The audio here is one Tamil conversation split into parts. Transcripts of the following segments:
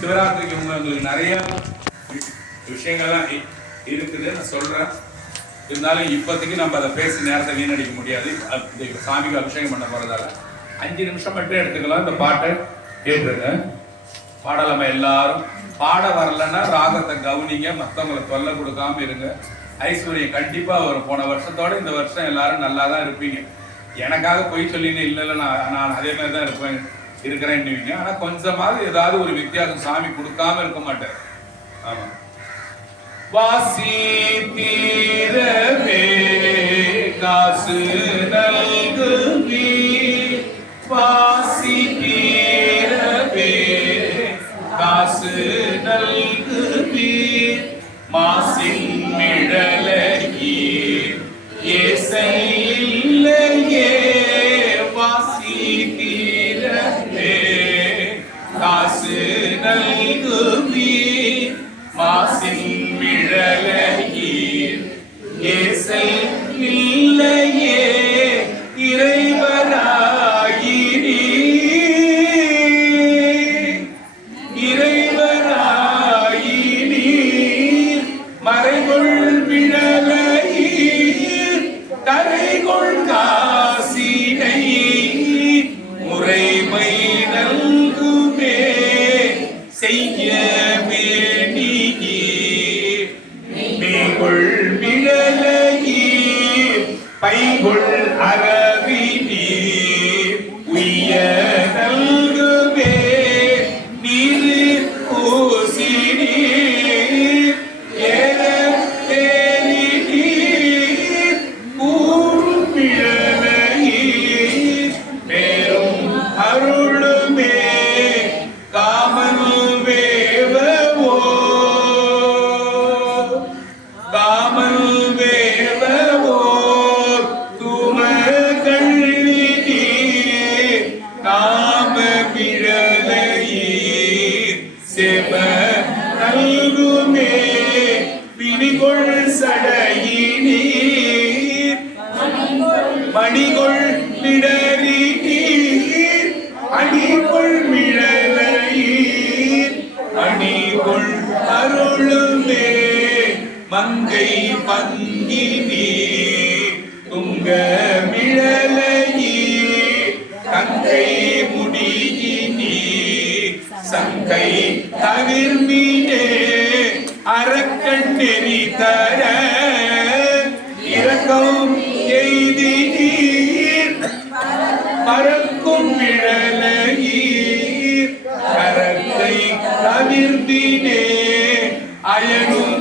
சிவராத்திரிக்கு உங்களுக்கு நிறைய விஷயங்கள்லாம் இருக்குது நான் சொல்றேன். இருந்தாலும் இப்போதைக்கு நம்ம அதை பேசி நேரத்தை வீணடிக்க முடியாது. சாமிக்கு அபிஷேகம் பண்ண போறதால 5 நிமிஷம் மட்டும் எடுத்துக்கலாம். இந்த பாட்டை கேட்டுருங்க. பாடலாம எல்லாரும் பாட வரலன்னா ராகத்தை கவனிங்க, மற்றவங்களை தொல்லை கொடுக்காம இருங்க. ஐஸ்வர்யம் கண்டிப்பா வரும். போன வருஷத்தோட இந்த வருஷம் எல்லாரும் நல்லா தான் இருப்பீங்க. எனக்காக போய் சொல்லின்னு இல்லை நான் அதே மாதிரி தான் இருக்கிறேன்னு. ஆனா கொஞ்சமாவது ஏதாவது ஒரு வித்தியாசம் சாமி கொடுக்காம இருக்க மாட்டேன். ஆமா. வாசி தீரவே காசு நல்குவி, வாசி தீரவே காசு நல்குவி, மாசின் மிழலையீர் ஏசையில்லையே, வாசி தீரவே காசு நல்குவி, மாசின் மிழலையீர் ஏசையில்லையே, இறைவராயினி இறைவராயினி மறைகொள் மிழலையீர் கரைகொள் காசினை முறைமை நல்குமே செய்ய மேனியீர், மேகொள் மிழலையீர் பைகொள் அரவினீர் உய்ய நல்குமே நீர் ஊசினீர் ஏற தேரினீர் கூறும் மிழலையீர் மேலும் அருளுமே காமல் வேவவோ, காமல் வேவவோ தூம கள்ளினீர் காம மிழலையீர் செம நல்குமே பிணிகொள் சடையினீர் மணிகொள் மிடறினீர் அணிகொள் மிழலையீர் அணிகொள் அருளுமே மங்கை பங்கினீர் துங்க மிழலையீர் கங்கை முடியினீர் சங்கை தவிர்மீனே அரக்கண் நெறி தர இரக்கம் எய்தினீர் பறக்கும் மிழலையீர் கரத்தை தவிர்த்தினே அயனும்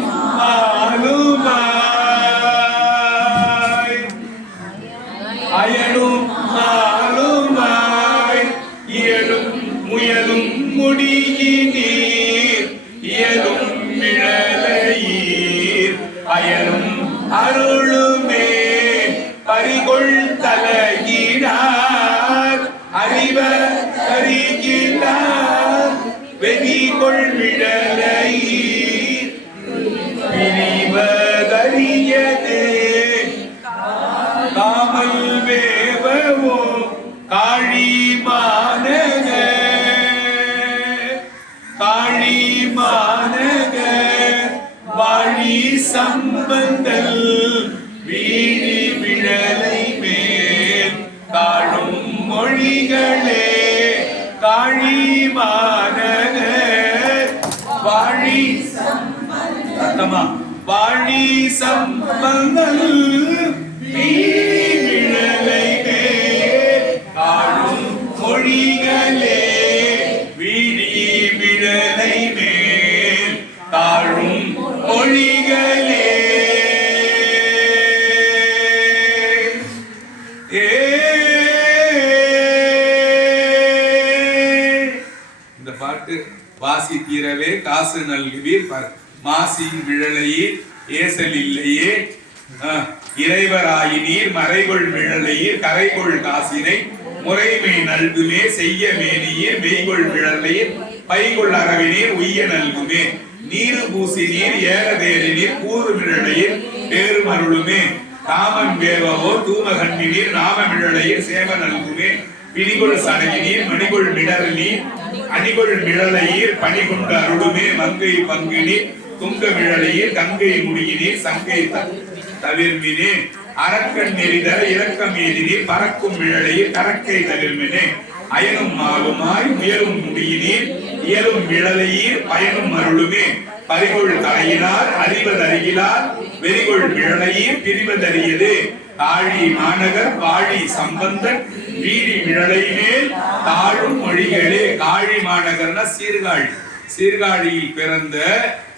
ஆளுமாய் அயனும் ஆளுமாய் இயலும் முயலும் முடியினீர் இயலும் மிழலையீர் அயலும் அருளுமே பறிகொள் தலையினார் அறிவ அறிகிறார் வெறிகொள் மிழலையீர் பிரிவதறியதே காமல் வேவவோ காழி மாநக காழி மாநக வாழி சம்பந்தல் வீழி மிழலை மேல் காழும் மொழிகளே காழி மாநக வாழி சம்பந்தமா வாழி சம்பந்தல் வீழி மிழலை மேல் காழும் மொழிகளே வீழி மிழலை மேல் காழும் மொழிகளே. இந்த பாட்டு வாசி தீரவே காசு நல்குவீர் மாசின் விழலையீர் ஏசல் இல்லையே இறைவராயினீர் மறைகொள் மிழலையீர் கரைகொள் காசினை முறைமை நல்குமே செய்ய மேனியீர் மெய்கொள் மிழலையீர் பைகொள் அரவினீர் உய்ய நல்குமே நீரு பூசி நீர் ஏகதேரி நீர் கூறு மிழலையீர் பேருமருளுமே காமன் வேவவோ தூம கண்ணினீர் நாம மிழலையீர் சேம நல்குமே பிணிகொள் சடையினீர் மணிகொள் மிடறலீர் அணிகொள் மிழலையீர் பணிகொண்ட அருளுமே மங்கை பங்குனீர் துங்க மிழலையீர் கங்கை முடியினீர் சங்கை தவிர்மினே அரக்கன் நெறிதர இரக்கம் ஏதினீர் பறக்கும் மிழலையீர் கரக்கை தவிர்மினே அயனும் மாலுமாய் உயரும் முடியினீர் இயலும் மிழலையீர் பயனும் அருளுமே பறிகொள் தலையினார் அறிவதறியிலார் வெறிகொள் மிழலையீர் பிரிவதறியது தாழி மாநகர் வாழி சம்பந்தன் வீரி மிழலை மேல் தாழும் மொழிகளே. காழி மாநகர்னா சீர்காழி, சீர்காழியில் பிறந்த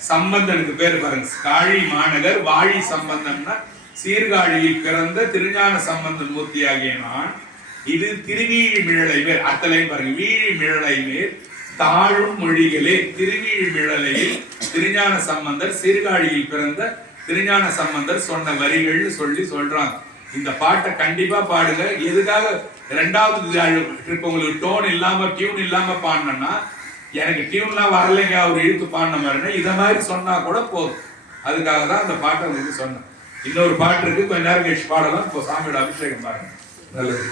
சம்பந்தனுக்கு பேர் பாருங்க. காழி மாநகர் வாழி சம்பந்தன்னா சீர்காழியில் பிறந்த திருஞான சம்பந்தன் மூர்த்தியாகிய நான் இது திருவீழி மிழலை மேல் அத்தலை பாருங்க. வீழி மிழலை மேல் தாழும் மொழிகளே. திருவீழி மிழலையில் திருஞான சம்பந்தர் சீர்காழியில் பிறந்த திருஞான சம்பந்தர் சொன்ன வரிகள்னு சொல்றாங்க. இந்த பாட்டை கண்டிப்பா பாடுங்க. எதுக்காக ரெண்டாவது ட்ரிப் உங்களுக்கு டோன் இல்லாம டியூன் இல்லாம பாடினா எனக்கு டியூன்லாம் வரலைங்க அவர் இழுத்து பாடின மாதிரினா இதை மாதிரி சொன்னா கூட போதும். அதுக்காக தான் அந்த பாட்டை உங்களுக்கு சொன்னேன். இன்னொரு பாட்டு இருக்கு, கொஞ்ச நேரம் கழிச்சு பாடலாம். இப்போ சாமியோட அபிஷேகம் பாருங்க. நல்லது.